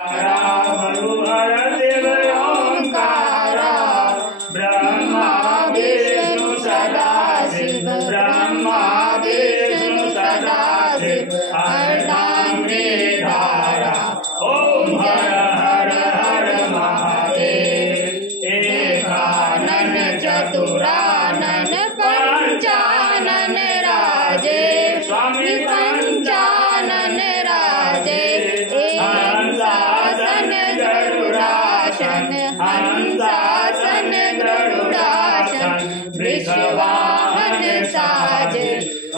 हर शिव ओंकारा ब्रह्मा विष्णु सदाशिव ब्रह्मा विष्णु सदाशिव अर्धांगिधारा ओम हर हर हर महादेव। एकानन चतुरानन पंचानन राजे स्वामी पंचानन राजे। हंसासन गरुड़ासन हंसासन गरुड़ासन वृषवाहन साजे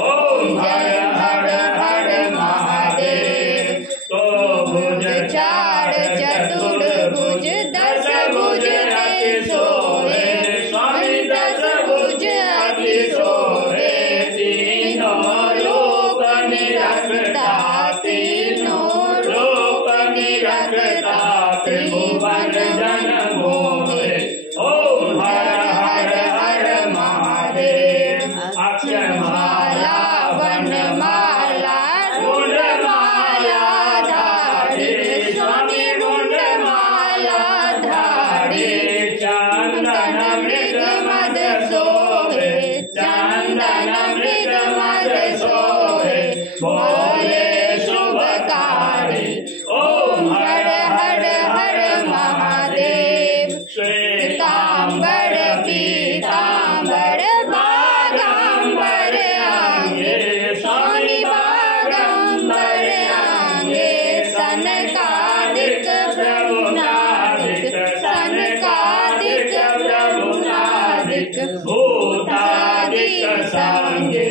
ओम हर हर हर महादेव। तो भुज चार चतुर्भुज दस भुज अति सोहे स्वामी दस भुज अति सोहे। तीनों लोक निरखता तीनों लोक निरखता त्रिभुवन जन मोहे ओम हर हर हर महादेव। अक्षरमाला वनमाला ढूंढमाला धारे स्वामी ढूंढमाला धारे। चंदन मृग मद सोहे चंदन मृग मद सोहे बोले शुभकारी ओम हर हर हर महादेव। श्वेतांबर पीतांबर बागांबर आंगे स्वामी बागांबर आंगे। सनकादिक प्रभुनादिक सनकादिक प्रभुनादिक भूतादिक सांगे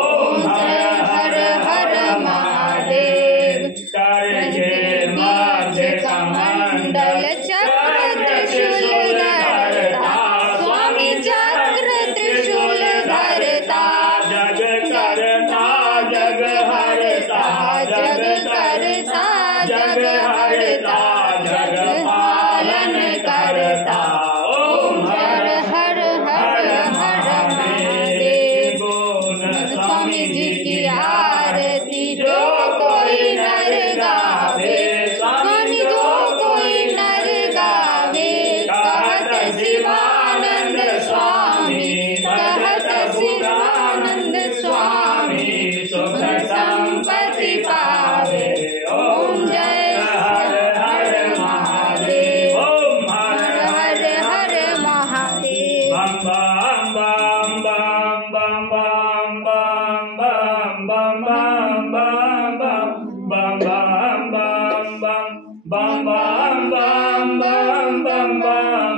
ओम हर हर हर महादेव। करके मध्य कमंडल चक्र त्रिशूल धरता स्वामी चक्र त्रिशूल धरता। जग करता जग हरता जग करता जग हरता जग पालन करता ओम हर हर हर हर महादेव। स्वामी जी की आरती जो कोई नर गावे स्वामी जो कोई नर गावे। कहत शिवानंद स्वामी कहत शिवानंद स्वामी सुख संपत्ति पावे ओम जय हर हर महादेव ओम हर हर हर महादेव। बम बम बम बम बम बम बम बम बम बम बम बम बम बम बम बम बम बम बम